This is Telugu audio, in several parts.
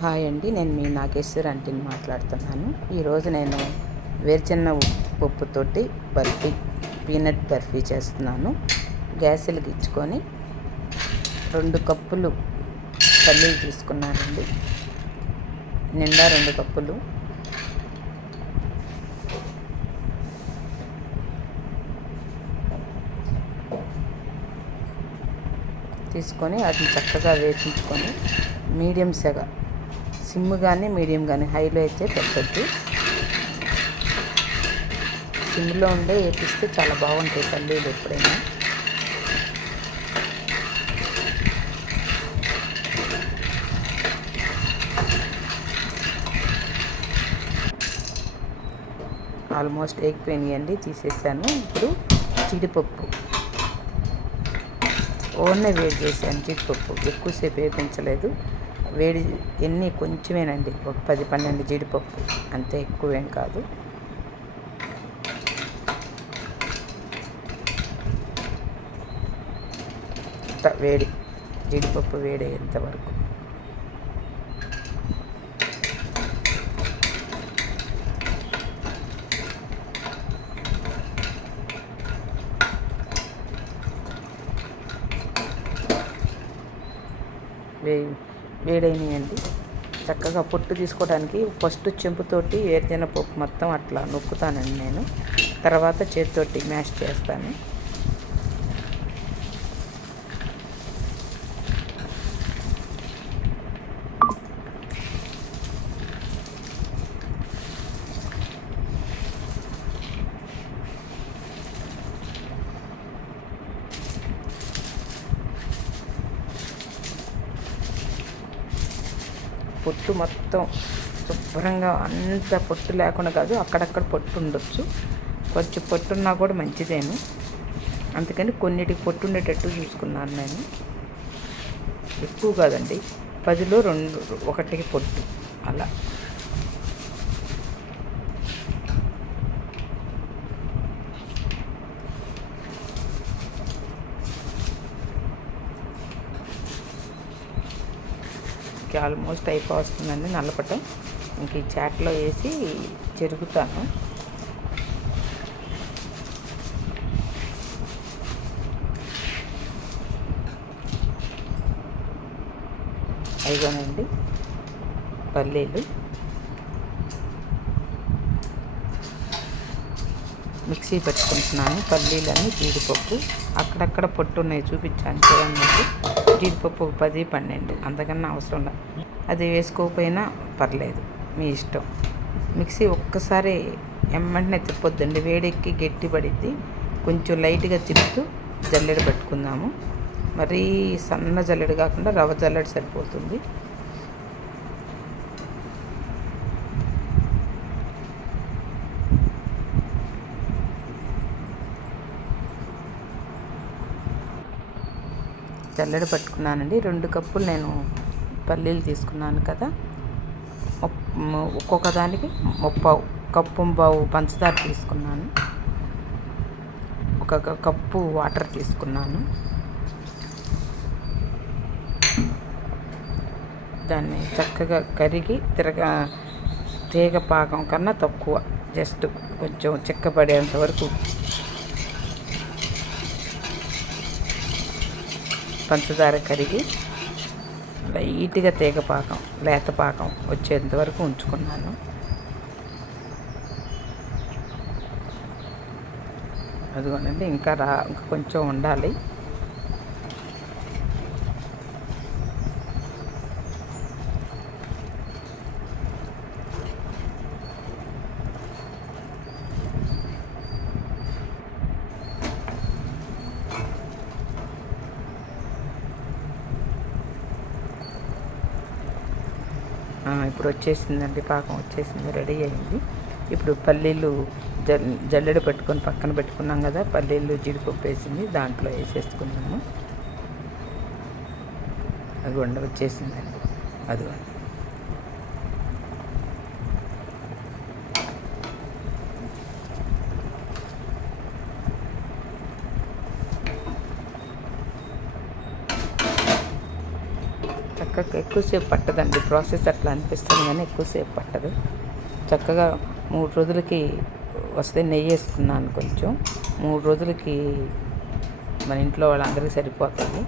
హాయ్ అండి, నేను మీ నాగేశ్వర్ ఆంటీని మాట్లాడుతున్నాను. ఈరోజు నేను వేరుశెనగ పప్పుతోటి బర్ఫీ, పీనట్ బర్ఫీ చేస్తున్నాను. గ్యాస్ వెలిగించుకొని 2 కప్పులు పల్లీలు తీసుకున్నానండి. నిండా 2 కప్పులు. తీసుకొని వాటిని చక్కగా వేపించుకొని మీడియం సెగ, సిమ్ కానీ మీడియం కానీ, హైలో అయితే పెట్టద్దు. సిమ్లో ఉండే వేపిస్తే చాలా బాగుంటాయి పల్లీలు ఎప్పుడైనా. ఆల్మోస్ట్ వేగిపోయినాయండి, తీసేసాను. ఇప్పుడు జీడిపప్పు ఓన్లీ వేడి చేశాను. జీడిపప్పు ఎక్కువసేపు వేపించలేదు. వేడి ఎన్ని కొంచెమేనండి, ఒక 10-12 జీడిపప్పు, అంతే, ఎక్కువేం కాదు. వేడి జీడిపప్పు వేడయ్యేంత వరకు వేడైనాయండి. చక్కగా పొట్టు తీసుకోవడానికి ఫస్ట్ చెంపుతోటి వేరుశెనగ పప్పు మొత్తం అట్లా నొక్కుతానండి నేను. తర్వాత చేతితోటి మ్యాష్ చేస్తాను. పొట్టు మొత్తం శుభ్రంగా, అంత పొట్టు లేకుండా కాదు, అక్కడక్కడ పొట్టు ఉండొచ్చు. కొంచెం పొట్టున్నా కూడా మంచిదేను. అందుకని కొన్నిటికి పొట్టు ఉండేటట్టు చూసుకున్నాను నేను. ఎక్కువ కాదండి, 10లో 2, 1కి పొట్టు అలా. ఆల్మోస్ట్ అయిపోతుందండి నల్లపటం. ఇంక ఈ చాట్లో వేసి చెరుగుతాను. అయిపోనండి పల్లీలు మిక్సీ పెట్టుకుంటున్నాను. పల్లీలని, జీడిపప్పు, అక్కడక్కడ పొట్టు ఉన్నాయి చూపించాను చూడండి. జీడిపప్పు 10-12, అంతకన్నా అవసరం లేదు. అది వేసుకోకపోయినా పర్లేదు, మీ ఇష్టం. మిక్సీ ఒక్కసారి ఎమ్మంటనే తిప్పొద్దండి, వేడెక్కి గట్టి పడిద్ది. కొంచెం లైట్గా తిప్పుతూ జల్లెడ పెట్టుకుందాము. మరీ సన్న జల్లెడ కాకుండా రవ్వ జల్లెడ సరిపోతుంది. జల్లెడ పట్టుకున్నానండి. 2 కప్పులు నేను పల్లీలు తీసుకున్నాను కదా, ఒక్కొక్క దానికి 1/2 కప్పు పంచదార తీసుకున్నాను. 1 కప్పు వాటర్ తీసుకున్నాను. దాన్ని చక్కగా కరిగి తీగ పాకం కన్నా తక్కువ, జస్ట్ కొంచెం చిక్కబడేంత వరకు పంచదార కరిగి లైట్గా తీగ పాకం, లేత పాకం వచ్చేంత వరకు ఉంచుకున్నాను. అదిగోనండి, ఇంకా కొంచెం ఉండాలి. ఇప్పుడు వచ్చేసిందండి, పాకం వచ్చేసింది, రెడీ అయింది. ఇప్పుడు పల్లీలు జల్లెడ పెట్టుకొని పక్కన పెట్టుకున్నాం కదా, పల్లీలు జీడిపప్పు వేసింది దాంట్లో వేసేసుకున్నాము. అది వచ్చేసిందండి. అది ఎక్కువసేపు పట్టదండి ప్రాసెస్, అట్లా అనిపిస్తుంది కానీ ఎక్కువసేపు పట్టదు. చక్కగా 3 రోజులకి వస్తే నెయ్యి వేసుకున్నాను కొంచెం. 3 రోజులకి మన ఇంట్లో వాళ్ళందరికీ సరిపోతుంది.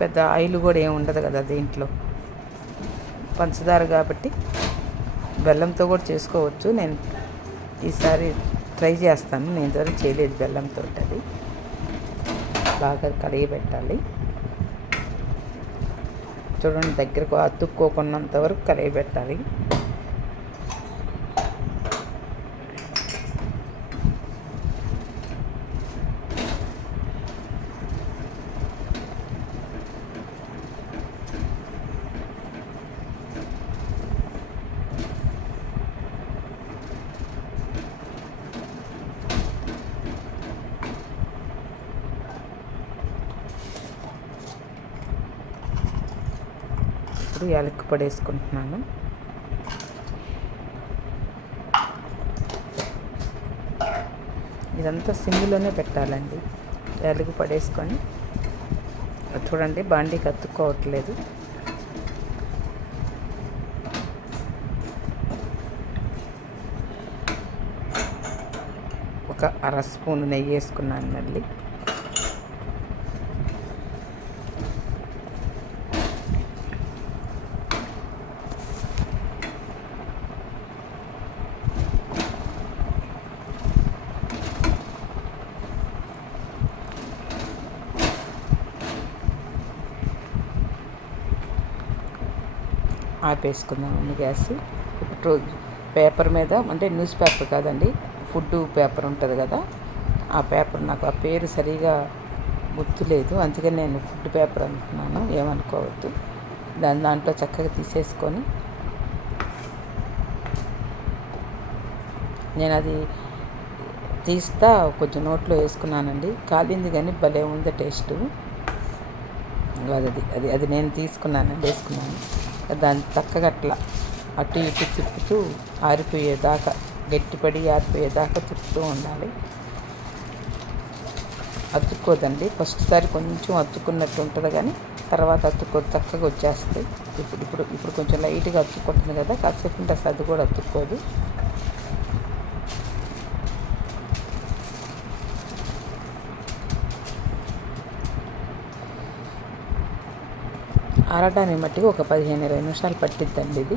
పెద్ద ఆయిల్ కూడా ఏమి ఉండదు కదా దీంట్లో, పంచదార కాబట్టి బెల్లంతో కూడా చేసుకోవచ్చు. నేను ఈసారి ట్రై చేస్తాను, నేను ఇంతవరకు చేయలేదు బెల్లంతో. అది బాగా కడిగి పెట్టాలి. చూడండి, దగ్గరకు అతుక్కోకున్నంత వరకు కడిగి పెట్టాలి. ఇప్పుడు యాలక్కి పొడి వేసుకుంటున్నాను. ఇదంతా సిమ్లోనే పెట్టాలండి. యాలక్కి పొడి వేసుకొని చూడండి, బాండీకి అతుక్కోవట్లేదు. ఒక 1/2 స్పూన్ నెయ్యి వేసుకున్నాను మళ్ళీ. ఆపేసుకుందామండి గ్యాస్. ఇప్పుడు పేపర్ మీద, అంటే న్యూస్ పేపర్ కాదండి, ఫుడ్ పేపర్ ఉంటుంది కదా, ఆ పేపర్, నాకు ఆ పేరు సరిగా గుర్తులేదు, అందుకని నేను ఫుడ్ పేపర్ అనుకున్నాను, ఏమనుకోవద్దు. దాంట్లో చక్కగా తీసేసుకొని, నేను అది తీస్తా కొంచెం నోట్లో వేసుకున్నానండి. కాలింది కానీ భలే ఉంది టేస్టు. అది నేను తీసుకున్నానండి, వేసుకున్నాను. దాన్ని చక్కగా అట్లా అటు ఇటు తిప్పుతూ ఆరిపోయేదాకా, గట్టిపడి ఆరిపోయేదాకా తిప్పుతూ ఉండాలి. అతుక్కోదండి. ఫస్ట్ సారి కొంచెం అతుక్కున్నట్టు ఉంటుంది కానీ తర్వాత అతుక్కోదు, చక్కగా వచ్చేస్తుంది. ఇప్పుడు కొంచెం లైట్గా అతుక్కుంటుంది కదా, కాసేపు ఉంటే అసలు అది కూడా అతుక్కోదు. ఆరడానికి మట్టికి ఒక 15-20 నిమిషాలు పట్టిద్దండి. ఇది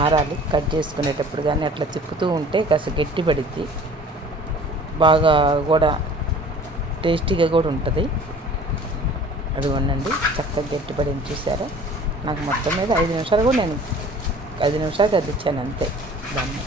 ఆరాలి. కట్ చేసుకునేటప్పుడు కానీ అట్లా తిప్పుతూ ఉంటే కాస్త గట్టి పడిద్ది, బాగా కూడా టేస్టీగా కూడా ఉంటుంది. అది ఉండండి, చక్కగా గట్టిపడింది చూసారా. నాకు మొత్తం మీద 5 నిమిషాలు కూడా, నేను 5 నిమిషాలు కదిలిచ్చాను అంతే దాన్ని.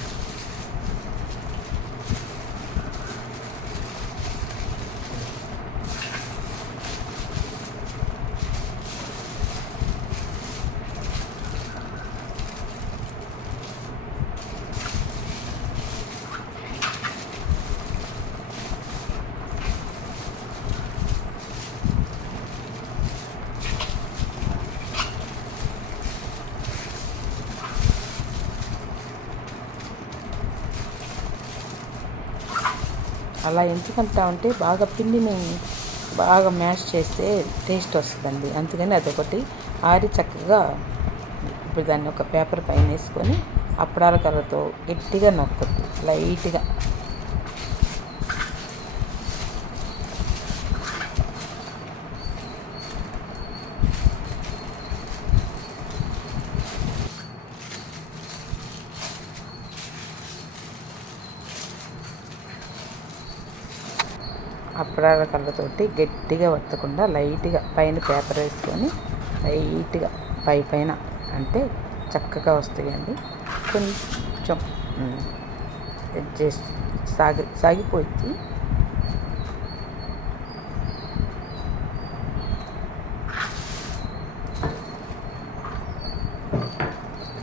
అలా ఎందుకంటామంటే బాగా పిండిని బాగా మ్యాష్ చేస్తే టేస్ట్ వస్తుందండి, అందుకని అదొకటి. ఆరి చక్కగా ఇప్పుడు దాన్ని ఒక పేపర్ పైన వేసుకొని అప్పడాల కర్రతో గట్టిగా నొక్కద్దు, లైట్గా. అప్పడాల కళ్ళతోటి గట్టిగా వత్తకుండా లైట్గా పైన పేపర్ వేసుకొని లైట్గా పైన అంటే చక్కగా వస్తాయండి. కొంచెం అడ్జస్ట్ సాగిపోయింది.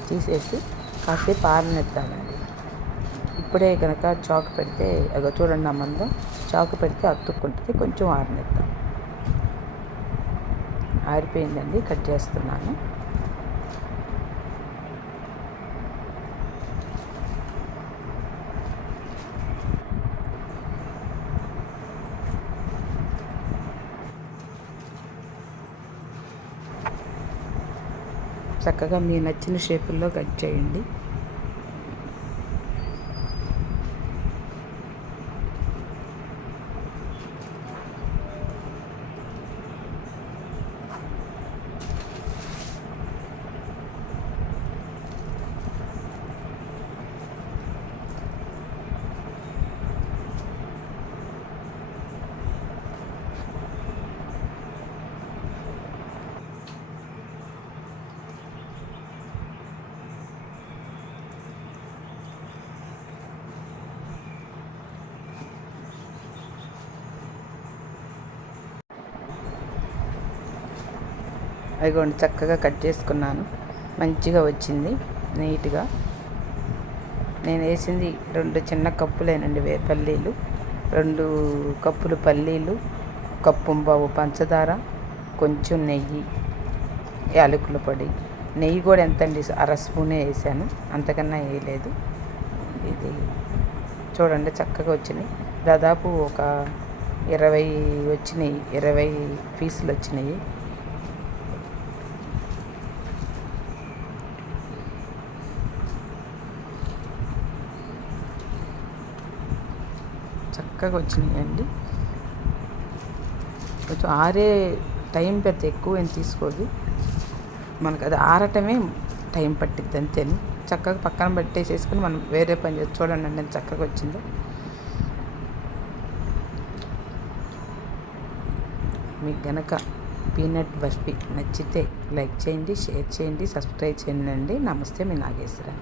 తీసేసి కాసేపు ఆరనిద్దామండి. ఇప్పుడే కనుక చాకు పెడితే, అగో చూడండి, ఆ మందం చాకు పెడితే అతుక్కుంటుంది. కొంచెం ఆరనిద్దాం. ఆరిపోయిందండి, కట్ చేస్తున్నాను. చక్కగా మీ నచ్చిన షేపుల్లో కట్ చేయండి. అదిగోండి చక్కగా కట్ చేసుకున్నాను. మంచిగా వచ్చింది నీట్గా. నేను వేసింది 2 చిన్న కప్పులేనండి పల్లీలు, 2 కప్పులు పల్లీలు, కప్పుంబావు పంచదార, కొంచెం నెయ్యి, యాలకుల పొడి. నెయ్యి కూడా ఎంతండి, అర స్పూనే వేసాను, అంతకన్నా వేయలేదు. ఇది చూడండి చక్కగా వచ్చినాయి. దాదాపు ఒక 20 వచ్చినాయి, 20 పీసులు వచ్చినాయి. చక్కగా వచ్చినాయండి. కొంచెం ఆరే టైం పెద్ద ఎక్కువ ఏం తీసుకోదు, మనకు అది ఆరటమే టైం పట్టిద్ది అంతేను. చక్కగా పక్కన పెట్టేసేసుకుని మనం వేరే పని చేసి చూడండి ఎంత చక్కగా వచ్చిందో. మీకు గనక పీనట్ బర్ఫీ నచ్చితే లైక్ చేయండి, షేర్ చేయండి, సబ్స్క్రైబ్ చేయండి. నమస్తే, మీ నాగేశ్వర.